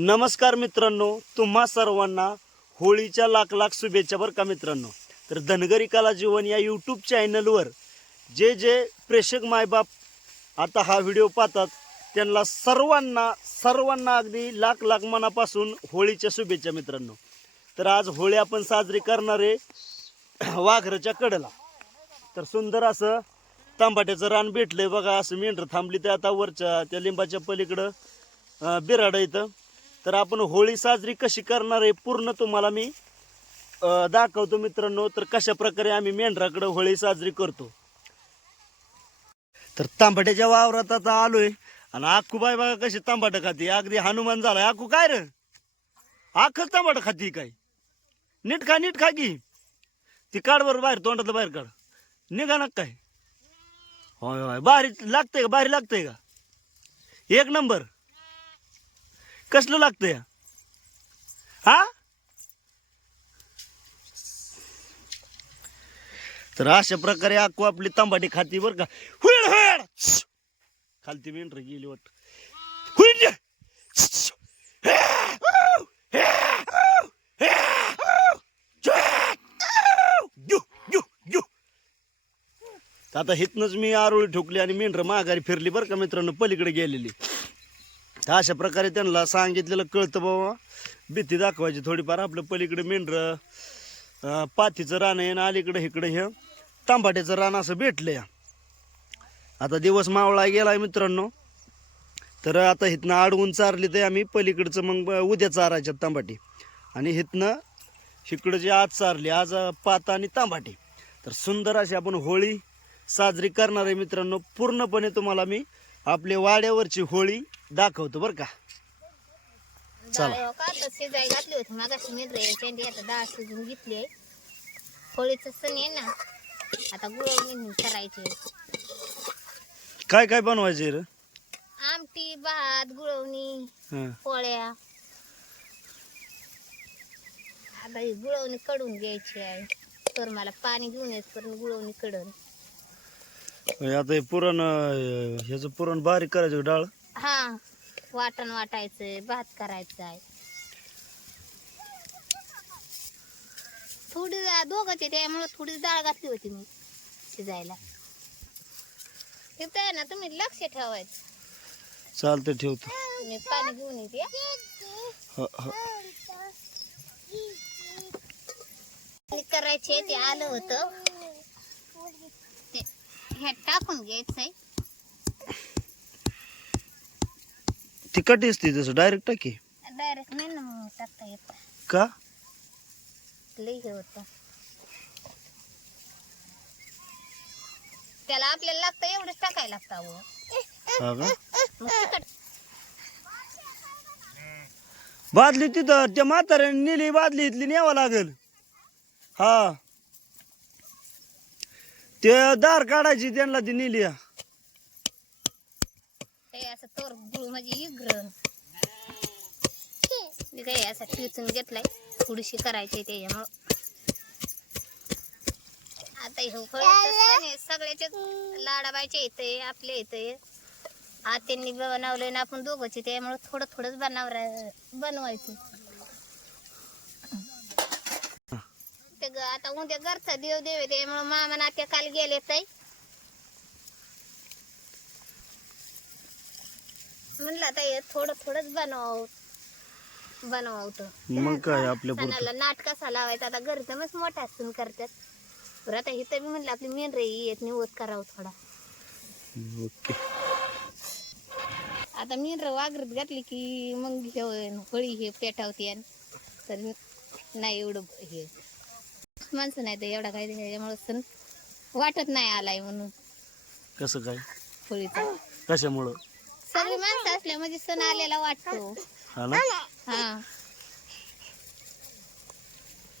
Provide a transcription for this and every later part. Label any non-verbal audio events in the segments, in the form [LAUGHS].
नमस्कार मित्रांनो तुम्हा सर्वांना होळीच्या लाख लाख शुभेच्छा बरं का मित्रांनो? तर धनगरी कला जीवन या यूट्यूब चॅनलवर जे जे प्रेक्षक मायबाप आता हा व्हिडिओ पाहतात त्यांना सर्वांना सर्वांना अगदी लाख लाख मनापासून होळीच्या शुभेच्छा मित्रांनो. तर आज होळी आपण साजरी करणार आहे वाघराच्या कडेला. तर सुंदर असं तांबाट्याचं रान भेटलंय बघा असं मेंढरं थांबली ते आता वरच्या त्या लिंबाच्या पलीकडं अं, इथं. तर आपण होळी साजरी कशी करणार आहे पूर्ण तुम्हाला मी दाखवतो मित्रांनो. तर कशा प्रकारे आम्ही मेंढराकडं होळी साजरी करतो. तर तांबाट्याच्या वावरात आता आलोय. आणि आखूबाई बघा कशी तांबाटं खाती. अगदी हनुमान झालाय. आखू काय रे? आखच तांबाटं खाती काय? नीट खा नीट खा की. ती काढ बरं बाहेर तोंडातलं बाहेर काढ. निघा ना काय? होय होय. भारी लागतंय का? भारी लागतंय का? एक नंबर. कसलं लागतंय? हा? तर अशा प्रकारे आकू आपली तांबाटी खाती बर का. हुड हुड खालती मेंढर गेली वाट हुड आता हितनच मी आरोळी ठोकली आणि मेंढर माघारी फिरली बरं का मित्रांनो पलीकडे गेलेली. तर अशा प्रकारे त्यांना सांगितलेलं कळतं बाबा. भीती दाखवायची थोडीफार. आपलं पलीकडे मेंढर पाथीचं रान आहे आणि अलीकडं इकडं हे. तांबाट्याचं रान असं भेटलं या आता दिवस मावळा गेला आहे मित्रांनो. तर आता हिथनं अडवून चारली तर आम्ही पलीकडचं मग उद्या चारायच्यात तांबाटी. आणि हिथनं इकडं आज चारली आज पाता आणि तांबाटी. तर सुंदर अशी आपण होळी साजरी करणार आहे मित्रांनो. पूर्णपणे तुम्हाला मी आपले वाड्यावरची होळी दाखवतो बरं का. चला. शिजाय घातली होती? मागाशी मित्र त्यांनी आता डाळ शिजून घेतली आहे. होळीचं सण आहे ना आता गुळवणी करायची. काय काय बनवायचे रे? आमटी भात गुळवणी हं. पोळ्या. आता ही गुळवणी कडून घ्यायची आहे. तर मला पाणी घेऊन येत पण गुळवणी कडून. आता हे पुरण अं, ह्याचं पुरण बारीक करायचं का डाळ? हा वाटण वाटायचं भात करायचं आहे थोडी दोघांचे त्यामुळे थोडी डाळ घातली होती मी शिजायला. आहे ना तुम्ही लक्ष ठेवायचं. चालतं ठेवतो. मी पाणी घेऊन येते ह, ह. हे करायचे ते आलं होतं. ते हे टाकून घ्यायचंय. तिखट असते तसं डायरेक्ट टाकी डायरेक्ट नाही ना मग टाकता येत. का? लई हे होतं. त्याला आपल्याला लागतं एवढंच टाकायला लागतं अहो. हा का? मग तिखट. बादली तिथं त्या म्हाताऱ्याने नेली बादली इथली न्यावं लागेल. हा. ते दार काढायची त्यांना ती नेली. हा. हे असं तोर गुळ म्हणजे इग्र मी काही असं टिचून घेतलाय थोडीशी करायची त्याच्यामुळं. आता हे आहे, सगळ्याचे लाडाबाईचे येते आपले येते. आत्यांनी बनवलंय ना आपण दोघंच त्यामुळे थोडं थोडंच बनवरा बनवायचं. ते ग- आता उद्या घरचा देव देव आहे त्यामुळे मामा नात्या काल गेले ताई. म्हणलं आता हे थोडं थोडंच बनवावं. बनवावं मग काय आपल्या सणाला नाट कसा लावायचा? आता घरच मोठा सण करतात. बरं आता इथं मी म्हणलं आपली मेन रे येत निवत करावं थोडा. ओके. आता रे वागरत घातली की मग हे होळी हे पेटावते तर नाही एवढं हे. माणसं नाही तर एवढा काही त्याच्यामुळे सण वाटत नाही आलाय म्हणून. कसं काय? होळीचा. कशामुळं? सगळी माणसं असल्या म्हणजे सण आलेला वाटतो. हा ना? हा.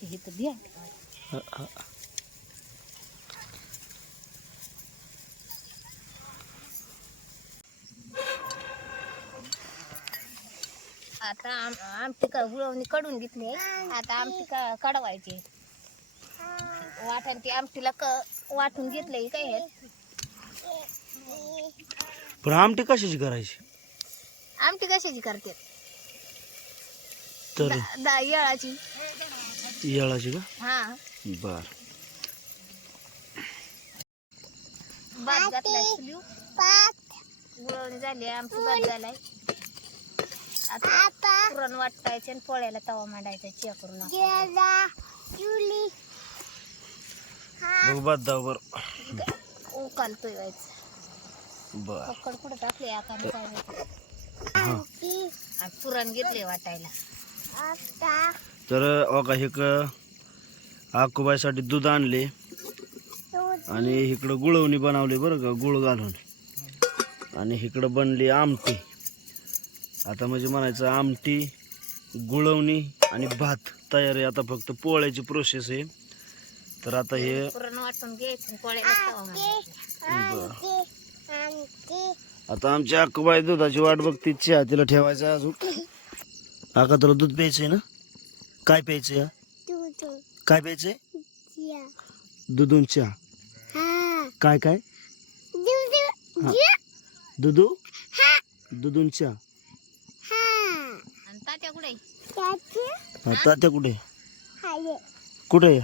हे तर द्या. हा, हा. आता आम आमटी का गुळवणी कडून घेतली आता आमटी का कडवायची वाटण ती आमटीला क वाटून घेतलंय काय हे पण आमटी कशाची करायची? आमटी कशाची करते? तर? दा- दा- येळाची. येळाची का? हा. बर. भात घातलाय चुलीव गुळवणी झाली आमची भात झालाय. आता पुरण वाटायचे आणि पोळ्याला तवा मांडायचा चिया करून बघ बाद दाव बर. बर. पकड कुठं टाकले आता काय माहिती. हा. आणि पुरण घेतले वाटायला. तर बघा एक आकुबाईसाठी दूध आणले. आणि इकडं गुळवणी बनवली बरं का गुळ घालून. आणि इकडं बनली आमटी. आता म्हणजे म्हणायचं आमटी गुळवणी आणि भात तयार आहे. आता फक्त पोळ्याची प्रोसेस आहे. तर आता हे बरं. आता आमची अक्कूबाई दुधाची वाट बघते चहा तिला ठेवायचं अजून. आका तुला दूध प्यायचंय ना? काय प्यायचंय? काय प्यायचंय? दुधून चहा. काय काय? हा. दुधू? दुधून चहा. आणि तात्या कुठे हा, तात्या कुठे कुठे आहे?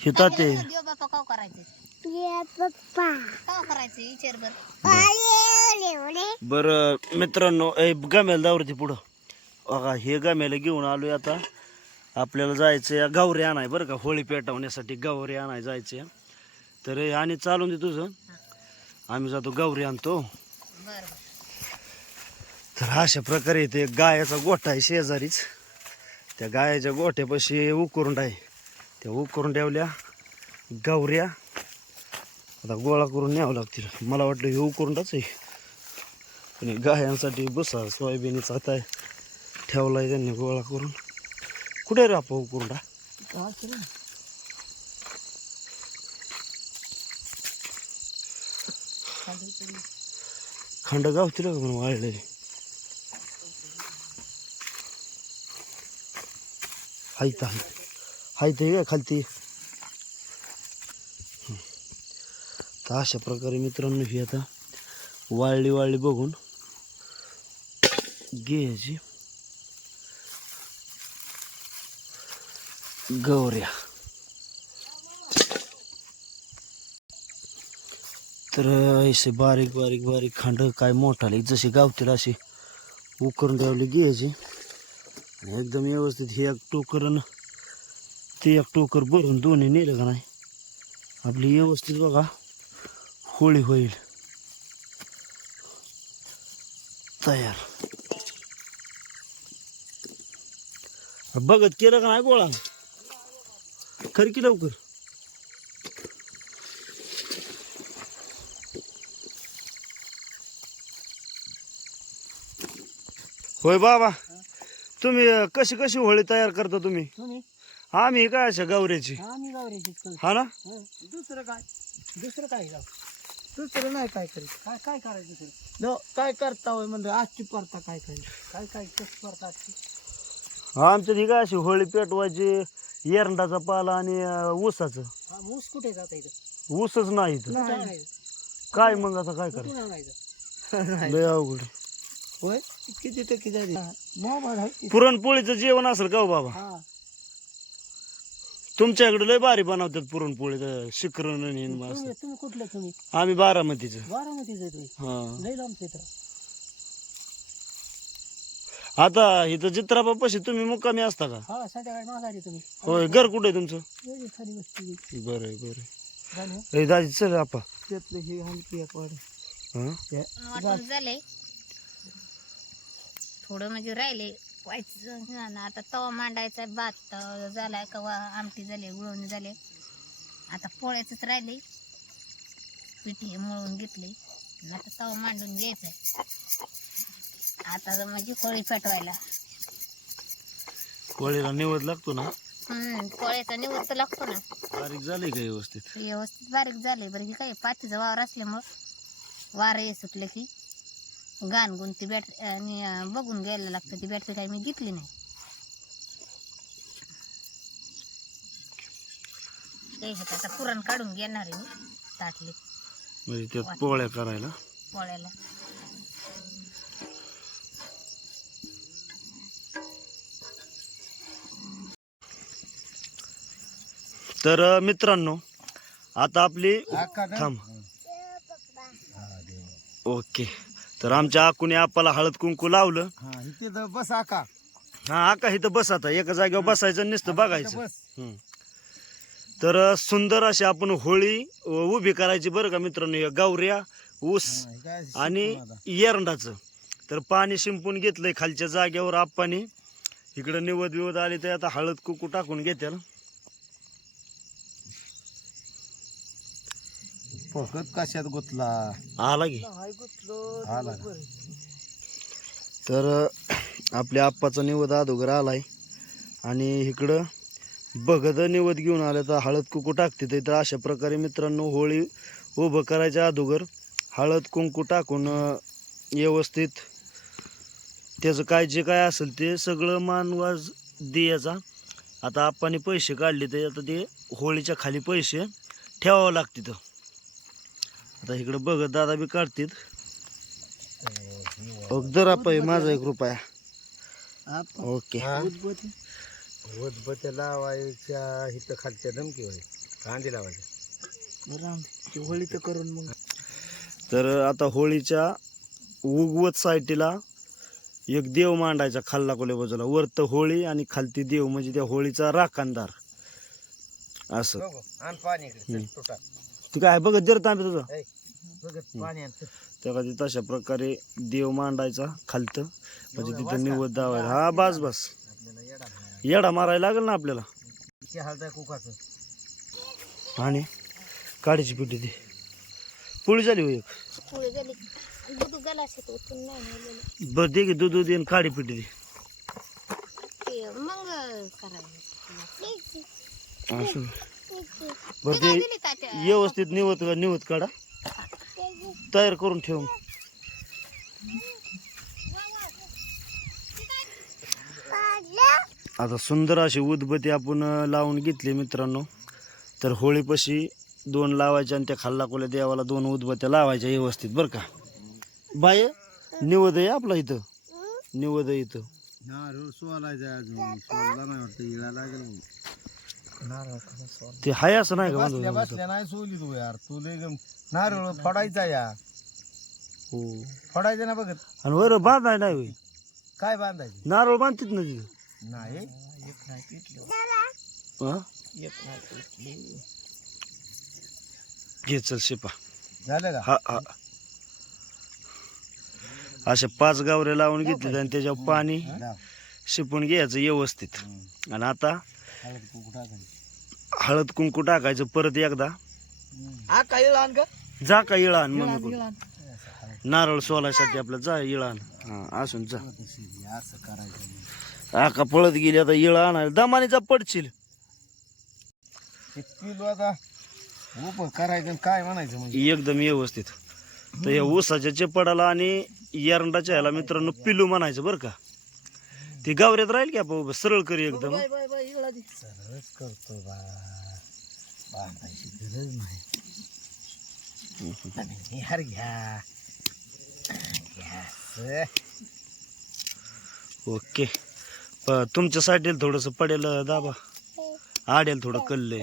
हे ताते देव बापा काव करायचे काव करायचे विचार बर. बर मित्रांनो ए गाम्याला दावरती पुढं. बघा हे गाम्याला घेऊन आलोय आता. आपल्याला जायचं गावरे आणाय बरं का होळी पेटवण्यासाठी गावरे आणाय जायचे तर हे आणि चालून दे तुझं. आम्ही जातो गावरी आणतो. तर अशा प्रकारे एक गायाचा गोठा आहे शेजारीच. त्या गायाच्या गोठ्यापाशी उकरुंड आहे. त्या उकरुंड्यावल्या गावऱ्या आता गोळा करून न्यावं लागतील. मला वाटलं हे उकरुंडाच आहे. आणि गायांसाठी बसा सोयाबीनचा आता ठेवला आहे त्यांनी गोळा करून. कुठे रे आपा उकरुंडा खंड गावतील का म्हणून वाळलेले? हायत हायत. हायत आहे का खालती हं. तर अशा प्रकारे मित्रांनो ही आता वाळली वाळली बघून घ्यायची. गौऱ्या. तर असे बारीक बारीक बारीक खांड काय मोठाले जसे गावतील असे उकरून ठेवले घ्यायचे. आणि एकदम व्यवस्थित हे एक टोकर आणि ते एक टोकर भरून दोन्ही नेलं का नाही. आपली व्यवस्थित बघा. होळी होईल. तयार. बघत केलं का नाही गोळा? खरी की लवकर? होय बाबा तुम्ही कशी कशी होळी तयार करता तुम्ही? आम्ही काय अशा करतो. हा ना. दुसरं काय? दुसरं काय दुसरं नाही काय करीत. काय काय करायचं दुसरं न काय करता होय म्हणजे आजची परता काय करीत काय काय कसं करता आजची? आमच्या ही काय अशी होळी पेटवायची एरंडाचा पाला आणि अं, ऊसाचं. हा मूस कुठे जाता इथं? ऊसच नाही इथं. कुठं आणायचं? काय मग आता काय कुठून करायचं? [LAUGHS] लय अवघड. होय? किती टक्के झाली. मोबाईल आहे. की? पुरणपोळीचं जेवण असेल का हो बाबा? हा. तुमच्याकडे लय भारी बनवतात पुरणपोळीचं शिकरण आणि हे तुम्ही असं. तुम्ही कुठले तुम्ही? आम्ही बारामतीचं. बारामतीच आहे तुम्ही? हा. लई लांब चित्र आता इथं चित्रापाशी तुम्ही मुक्कामी असता का? हा संध्याकाळी माघारी तुम्ही. होय घर कुठे आहे तुमचं? खाली बरं आहे बरं झालं? आहे. ए, दाजी चल आपा. त्यातलं हे हलकी एक वाढ हा? वाटून झाले थोडं म्हणजे राहिले. आता तवा मांडायचा भात झालाय का वा आमटी झाली गुळवणी झाले. आता पोळ्याचंच राहिले. पिठी मळून घेतली. आता तवा मांडून घ्यायचंय. आता तर म्हणजे पोळी पेटवायला. कोळीला निवड लागतो ना? हम्म पोळ्याचा निवृत्त लागतो ना. बारीक झाली का व्यवस्थित? व्यवस्थित बारीक झाले. बरं की काय पातीचा वावर असल्यामुळं वारं सुटलं की. गाणगुण ती बॅटरी आणि बघून घ्यायला लागतं ती बॅटरी काही मी घेतली नाही. आता पुरण काढून घेणार आहे मी ताटली. म्हणजे त्यात पोळ्या करायला? पोळ्याला. तर मित्रांनो आता आपली थांब. ओके. तर आमच्या आकुने आपाला हळद कुंकू लावलं. हा इथे तर बस आका. हा आका इथं बस आता. एका जागेवर बसायचं आणि नुसतं बघायचं. बस. हम्म. तर सुंदर अशी आपण होळी उभी करायची बरं का मित्रांनो. या गावऱ्या ऊस हा, हे काय आणि शिकवून आता. एरंडाचं तर पाणी शिंपून घेतलंय खालच्या जागेवर आप्पानी. इकडं निवद बिवद आली तर आता हळद कुकू टाकून घेत्याल. फकत कशात गुतला? आला की. आला? तर आपल्या आप्पाचा निवद अदोगर आलाय. आणि इकडं बघत निवद घेऊन आलं तर हळद कुकू टाकते तर अशा प्रकारे मित्रांनो होळी उभं करायच्या अदोगर हळद कुंकू टाकून व्यवस्थित त्याचं काय जे काय असेल ते सगळं मानवाज द्यायचा. आता आप्पाने पैसे काढले ते आता ते होळीच्या खाली पैसे ठेवावं लागतात आता इकडं बघत दादा बी काढतात दर आपा माझा एक रुपया. ओके. उदबत्त्या लावायच्या इथं खालच्या धमकी व्हाय कांदे लावायच्या होळी तर करून मग. तर आता होळीच्या उगवत साईटीला एक देव मांडायचा खाल्ला कोले बाजूला. वरत होळी आणि खालती देव म्हणजे त्या होळीचा राखणदार. असं. आण पाणी ते काय बघत जर तांबे तुझं? ऐ, बघत पाणी आण चल. तेव्हा ते तशा प्रकारे देव मांडायचा खालतं. म्हणजे तिथं? निवद दावायला हा बस बस. आपल्याला येडा मारायला. लागेल ना आपल्याला? आणि काडीची पिठी ती पोळी झाली हो एक. बरं दे की दूध दूध आणि काडी पिठी दे. ते असं. बरं ते व्यवस्थित निवत निवत काढा. तयार करून ठेव. आता सुंदर अशी उदबत्ती आपण लावून घेतली मित्रांनो. तर होळीपाशी दोन लावायच्या आणि त्या खाल्ला कोल्या देवाला दोन उदबत्त्या लावायच्या व्यवस्थित बरं का? बाय निवद आहे आपला इथं. निवद आहे इथं. नारळ सोलायचा अजून. सोलला नाही वाटतं इळा लागेल ते हाय असं नाही का बसल्या बांधून? बसल्या नाही सोली तू यार. तू लय गम नारळ फोडायचा या. हो. फोडायचा ना बघत. आणि वर बांधाय नाही होय. काय बांधायचे? नारळ बांधतात ना तिथं? नाही. हा? घे चल शिपा. झालं का? हा हा. अशा पाच गावरे लावून घेतले आणि त्याच्यावर पाणी लाव. शिपून घ्यायचं व्यवस्थित. आणि आता हळद कुकू टाकायची. हळद कुंकू टाकायचं परत एकदा. हा काय लहान का जा का इळान मम्मी नारळ सोलायसाठी आपलं जा इळान हा असून जा. असं करायचं आका पळत गेली आता इळा आणायला. दमानीचा पडशील. ते आता करायचं आणि काय म्हणायचं म्हणजे? एकदम व्यवस्थित. तर या ऊसाच्या चेपडाला आणि एरंडाच्या ह्याला मित्रांनो पिलू म्हणायचं बरं का. ती गावऱ्यात राहील की आपण सरळ करी एकदम. सरळच करतो बा. बांधायची गरज नाही. आणि हार घ्या. घ्या असं. ओके. प- तुमच्यासाठी थोडस पडेल दाबा. आडेल थोडं कल्ले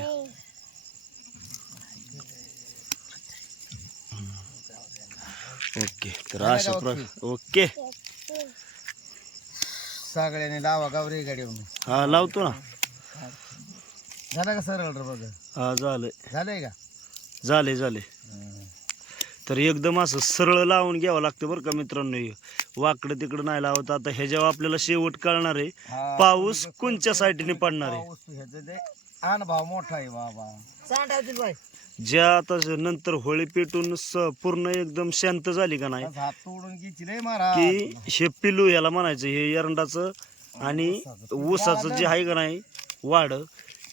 ओके तर अशा प्र ओके. सगळ्याने लावा गावरे गाडीवर हा लावतो ना. झालं का सरळ रे बघ? हा झालंय. झालंय का? झाले झाले तर एकदम असं सरळ लावून घ्यावं लागतं बरं का मित्रांनो. हे. वाकडं तिकडं नाही लावत. आता ह्याच्यावर आपल्याला शेवट कळणार आहे हा, पाऊस कोणच्या साईडने पडणार आहे? पाऊस ह्याचं ते अनुभव मोठा आहे बाबा. ज्या आता नंतर होळी पेटून स- पूर्ण एकदम शांत झाली का नाही हात तोडून घ्यायची रे महाराज. की हे पिलू याला म्हणायचं हे एरंडाचं आणि ऊसाचं जे आहे का नाही वाड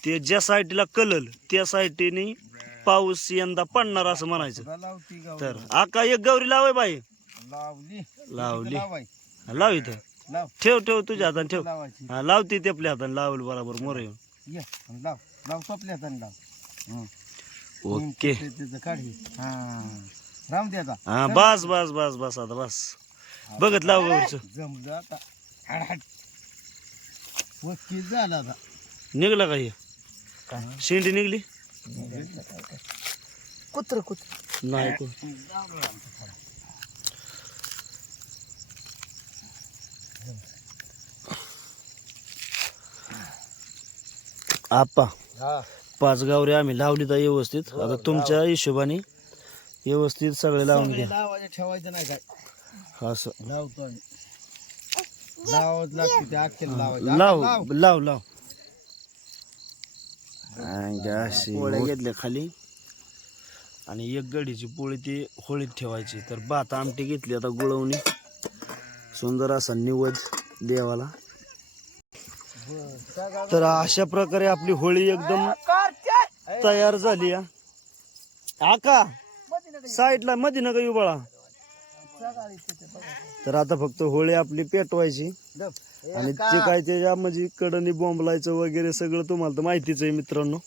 ते ज्या साईडला कलल त्या साईडने पाऊस यंदा पडणार असं म्हणायचं. तुला लावती गाव तर आका एक गौरी लावाय बाई. लावली. लावली. लावाय. लाव इथं. लाव. ठेव ठेव तुझ्या हाताने ठेव. लावायची. हा लावते ते आपल्या हाताने लावल बरोबर मोर येऊन. ये आणि लाव लाव सोपल्या लाव. हं. ओके. ते- त्याचं काढी हा. राम दे आता. हा बस बस बस बस आता बस. बघत लाव जमलं आता. वकील झाला आता. निघला का हे? शेंडी निघली? कुत्र कुत्र. नाही कोण आप्पा हा. पाच गावरे आम्ही लावली तर व्यवस्थित. आता तुमच्या हिशोबाने व्यवस्थित सगळे लावून घ्या. लावायचं ठेवायचं नाही काय? असं. लावतो आम्ही. लावावंच लागते ते अख्खेला लावायचं. लाव लाव. लाव अशी पोळ्या घेतल्या खाली. आणि एक गडीची पोळी ती होळीत ठेवायची. तर भात आमटी घेतली आता गुळवणी. सुंदर असा निवद देवाला. तर अशा प्रकारे आपली होळी एकदम तयार झाली आका साईडला मध्ये ना येऊ बाळा. तर आता फक्त होळी आपली पेटवायची. आणि ते काय त्याच्या म्हणजे कडनी बोंबलायचं वगैरे सगळं तुम्हाला तर माहितीच आहे मित्रांनो.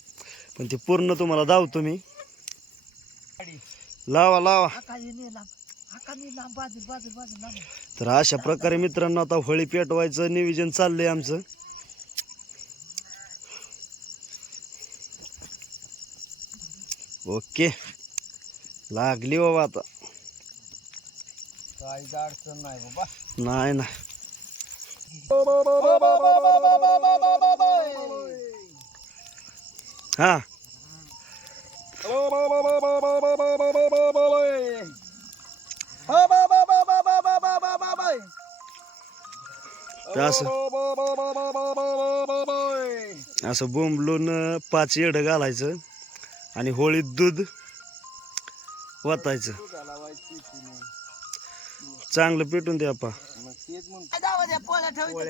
पण ते पूर्ण तुम्हाला धावतो मी. लावा लावा. तर अशा प्रकारे मित्रांनो आता होळी पेटवायचं नियोजन चाललंय आमचं. ओके. लागली बाबा आता. काहीच अडचण नाही बाबा. नाही ना हा. असं. असं बोंबलून पाच येड घालायचं. आणि होळीत दूध वतायचं. चांगलं पेटून द्या पा पोळ्या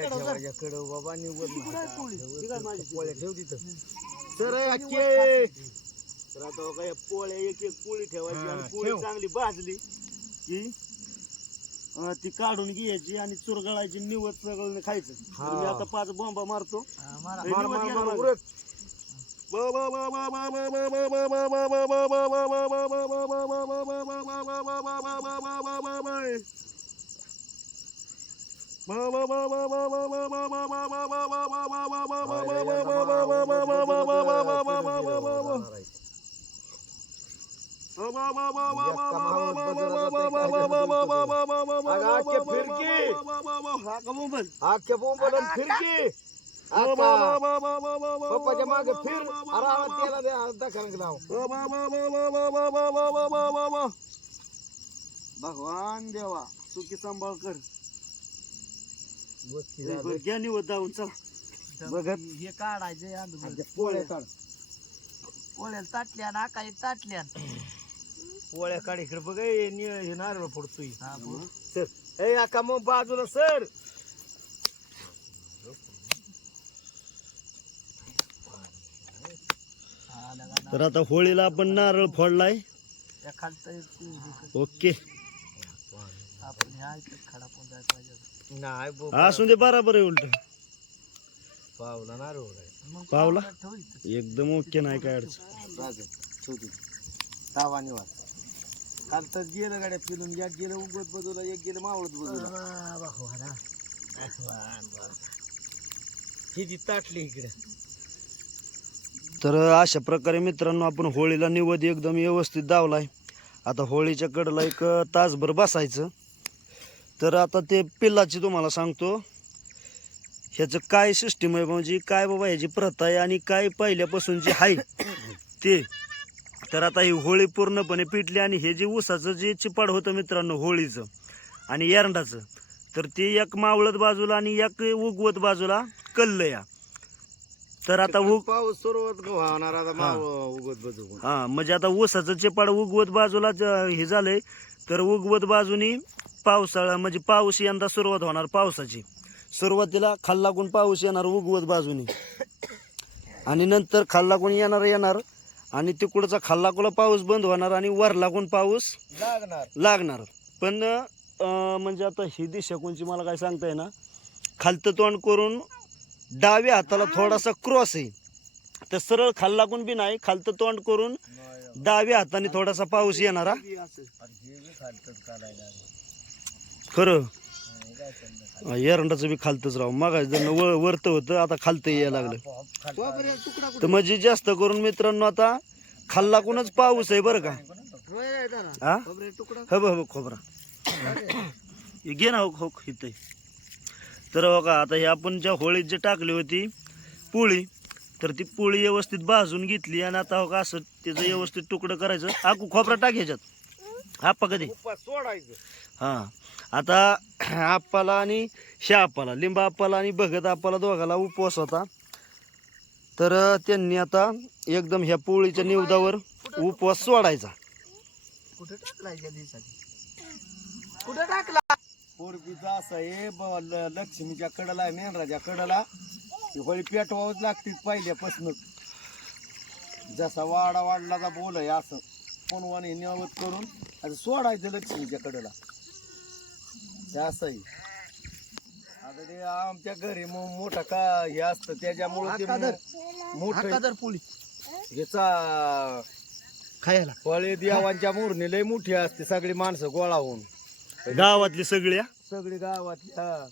ठेवायच्याकडं बाबा निवड पोळ्या ठेव तिथं सर अख्खे तर आता बघा या पोळ्या एक एक पोळी ठेवायची आणि पोळी. चांगली भाजली की ती काढून घ्यायची आणि चुरगळायची निवत सगळं खायचं हा. मी आता पाच बोंबा मारतो मार हे मार निवत मार घ्या मार ना उरक. अख्खे बोंबल आणि फिरकी मागे फिर त्याला लाव भगवान देवा सुखी सांभाळ कर बरं, घ्या निवत जाऊन चला बघत हे काढायचे पोळ्या काढ पोळ्याला ताटल्या ना काय ताटल्या पोळ्या काढ इकडे बघ हे नि- हे नारळ फोडतोय सर ए आका मग बाजूला सर तर आता होळीला आपण नारळ फोडलाय. ओके. नाही असू दे बराबर आहे उलट. पावला? नारळ पावला एकदम ओके नाही काय अडचण. तावानी वाट काल तर गेलं गाड्या फिरून एक गेलं उगत बजूला एक गेलं मावळत बजूला किती ताटली इकडे. तर अशा प्रकारे मित्रांनो आपण होळीला निवद एकदम व्यवस्थित दावलाय आता होळीच्या कडला एक तासभर बसायचं. तर आता ते पिल्लाची तुम्हाला सांगतो. ह्याचं काय सिस्टीम आहे म्हणजे काय बाबा ह्याची प्रथा आहे आणि काय पहिल्यापासून जे आहे ते. तर आता ही होळी पूर्णपणे पिटली आणि हे जे ऊसाचं जे चिपाड होतं मित्रांनो होळीचं आणि एरंडाचं तर ते एक मावळत बाजूला आणि एक उगवत बाजूला कल्ल या. तर आता उग पाऊस सुरुवात होणार आता उगत बजू हा म्हणजे आता ऊसाचं चेपाड उगवत बाजूला ज- हे झालंय तर उगवत बाजूनी पावसाळा म्हणजे पाऊस यंदा सुरुवात होणार पावसाची. सुरुवातीला खाल्लाकून पाऊस येणार उगवत बाजूनी. आणि नंतर खाल्लाकून येणार येणार. आणि तिकडचा खाल्लाकुला पाऊस बंद होणार आणि वर लागून पाऊस लागणार. लागणार. पण अं, म्हणजे आता ही दिशा कोणची मला काय सांगता येईना. खालतं तोंड करून डाव्या हाताला थोडासा क्रॉस आहे. तर सरळ खाल्लाकून बी नाही खालतं तोंड करून डाव्या हाताने थोडासा पाऊस येणारा खरं? एरंडाचं बी खालतच राव मग जण वरत होतं आता खालतं यायला लागलं. तर म्हणजे जास्त करून मित्रांनो आता खाल्ला कोणच पाऊस आहे बरं का. हा? Hub hub खोबरा. [COUGHS] घे ना हो हो इथं. तर हो का आता हे आपण ज्या होळीत जे टाकली होती पोळी तर ती पोळी व्यवस्थित भाजून घेतली आणि आता हो का असं त्याचं व्यवस्थित तुकडं करायचं. आकू खोबरा टाक ह्याच्यात. आप्पा कधी सोडायचं. हां. आता आप्पाला आणि शा आप्पाला लिंबा आप्पाला आणि भगत आप्पाला दोघाला उपवास होता. तर त्यांनी आता एकदम ह्या पोळीच्या निवदावर उपवास सोडायचा. कुठे टाकला? पोरगीचा असं आहे ब- ल- लक्ष्मीच्या कडला आहे मेनराच्या कडला ही होळी पेटवावंच लागते पहिल्यापासून. जसा वाडा वाढलाचा बोल आहे असं. कोणवाने निवत करून असं सोडायचं लक्ष्मीच्या कडला. हे असं आहे. आता ते आमच्या घरी मो- मोठा का हे असतं त्याच्यामुळे ते हाकादर. मोठ हाकादर पोळी. ह्याचा खायला. फळे देवांच्या मुरणी लय मोठी असते सगळी माणसं गोळा होऊन. गावातली सगळी हा? सगळी गावातली हा.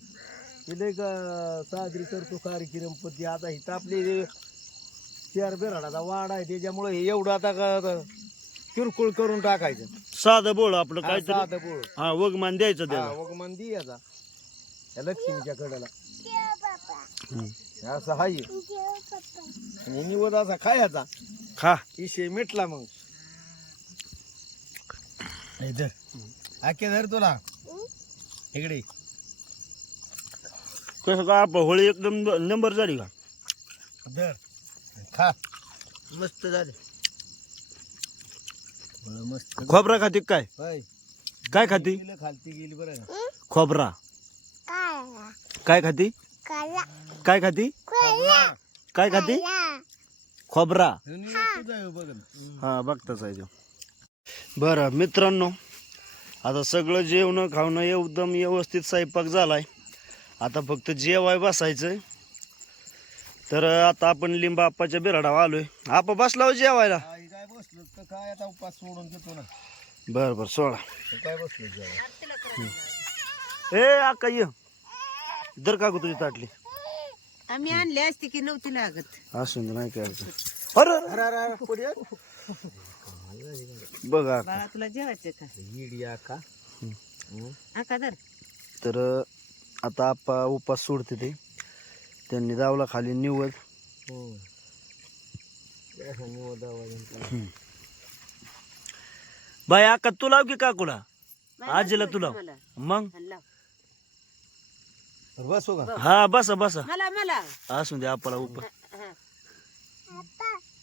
लय ग- साजरी करतो कार्यक्रम पद्धती आता इथं आपली चार बेराडाचा वाडा आहे त्याच्यामुळे हे एवढं आता का- किरकोळ करून टाकायचं. साधं बोळ आपलं हा, काहीतरी. साधं बोळ. हा वगमान द्यायचं हा त्याला. मग मंदी याचा. या लक्ष्मीच्या कडेला. हम्म. हे असं हाय. आणि निवद असा खायचा खा. विषय मिटला मग. आखे धर तुला. इकडे. कसं का होळी एकदम नंबर झाली का? धर. खा. मस्त झाले. बरं, मस्त. खोबरा खाती काय? होय. काय खाती? गेलं खालती गेली बरं. का? खोबरा काय खाती? काय खाती? काय खाती? खोबरा. हे निवद तुझं आहे बघ. ना. हा बघताच आहे बरं मित्रांनो आता सगळं जेवण खावणं एकदम व्यवस्थित स्वयंपाक झालाय. आता फक्त जेवाय बसायचं तर आता आपण लिंबा आप्पाच्या बिराडावर आलोय. आपा बसला हो जेवायला. आई काय बसलो तर काय आता उपास सोडून घेतो ना. बरं बरं सोडा. तर काय बसलो जेवायला? ए आका ये. दर का तुझी ताटली. आम्ही आणली असती की नव्हती लागत. असून नाही काय अडचण. अरे अरे, अरे, अरे, अरे, पुढे ये. बघा. बाळा तुला जेवायचं का? इडी आका. आका धर. तर आता आप्पा उपास सोडते ते. त्यांनी दावला खाली निवड हो. असं. बाय आका तू लाव की काकूला आजीला तू लाव. मग? बसू का? हा बसा बसा. मला मला. असून दे आपला उपास.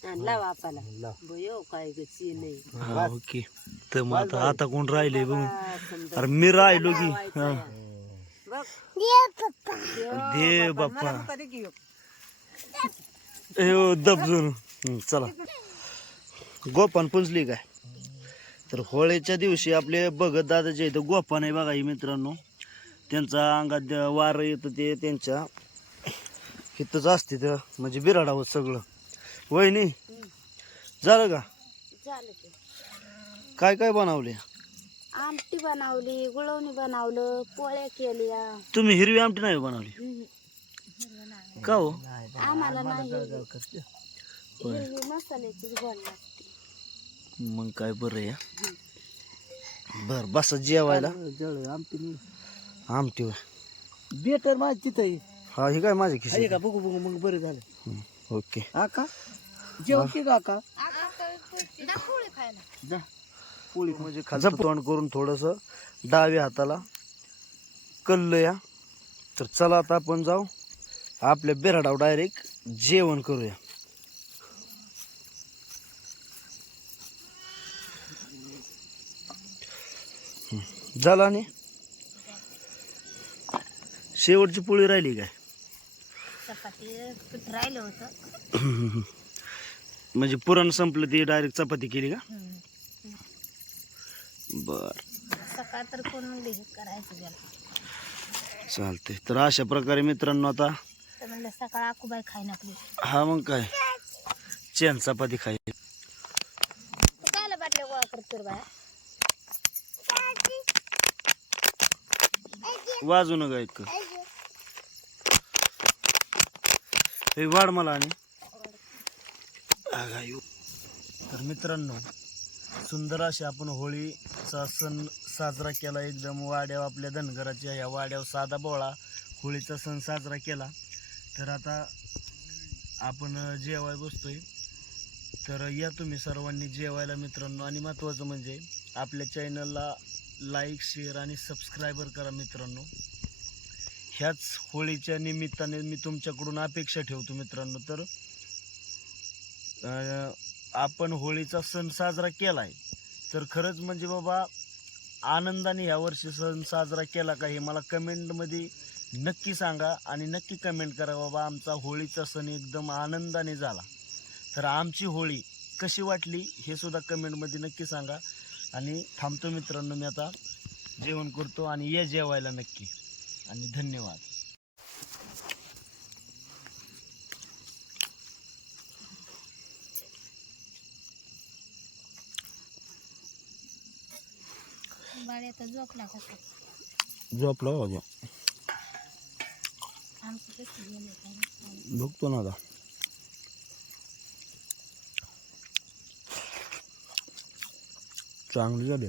लाव आपाला लाव. बयो काय ग नाही हा. ओके. तर मग आता आता कोण राहिले बघू. अरे मी राहिलो की. हा. बघ. दे बाप्पा ए दबजून हं, चला. गोपान पुंजली काय? तर होळीच्या दिवशी आपले बघत दादाचे इथं गोपान आहे बघा ही मित्रांनो. त्यांचा अंगात जे वारं येतं ते त्यांच्या इथंच असते तर म्हणजे बिराडावं सगळं. वहिनी झालं का? झालं की. काय काय बनवले? आमटी बनवली गुळवणी बनवलं पोळ्या केल्या. तुम्ही हिरवी आमटी नाही बनवली. का हो? आम्हाला नाही हिरवी. मसाल्याची गोड लागते मग काय बरं या? बर बस जेवायला. जळ आमटी. आमटी होय. बेटर माझी तिथं आहे. हा हे काय माझे आहे खिसे का? बघू बघू मग बरं झालं. ओके. आका जेवण की का आका जा. पोळी म्हणजे खालचं तोंड करून थोडस डाव्या हाताला कल्ल या. तर चला आता आपण जाऊ. आपल्या बेराडाव डायरेक्ट जेवण करूया. झालं आणि? शेवटची पोळी राहिली काय? राहिलं होतं. म्हणजे पुरण संपलं ती डायरेक्ट चपाती केली का? बर. सकाळ तर कोण म्हणले हे करायचं त्याला चालते तर अशा प्रकारे मित्रांनो आता तर म्हणलं सकाळ आकुबाई खाय ना आपली हा मग काय? चेन चपाती खाई तू कायला बाटल्या गोळा करतो रे बाया वाजू नका एक हे वाढ मला आणि. आगायू. तर मित्रांनो सुंदर अशी आपण होळीचा सण साजरा केला. एकदम वाड्याव आपल्या धनगराच्या ह्या वाड्याव साधा बोळा होळीचा सण साजरा केला. तर आता आपण जेवाय बसतोय. तर या तुम्ही सर्वांनी जेवायला मित्रांनो. आणि महत्त्वाचं म्हणजे आपल्या चॅनलला लाईक शेअर आणि सबस्क्रायबर करा मित्रांनो. ह्याच होळीच्या निमित्ताने मी तुमच्याकडून अपेक्षा ठेवतो मित्रांनो. तर अं, आपण होळीचा सण साजरा केला आहे तर खरंच म्हणजे बाबा आनंदाने यावर्षी सण साजरा केला का हे मला कमेंटमध्ये नक्की सांगा आणि नक्की कमेंट करा बाबा आमचा होळीचा सण एकदम आनंदाने झाला. तर आमची होळी कशी वाटली हे सुद्धा कमेंटमध्ये नक्की सांगा. आणि थांबतो मित्रांनो मी आता जेवण करतो आणि ये जेवायला नक्की. आणि धन्यवाद. बाळ्याचा झोपला काय माहीत. बघतो ना आता. चांगली झाली.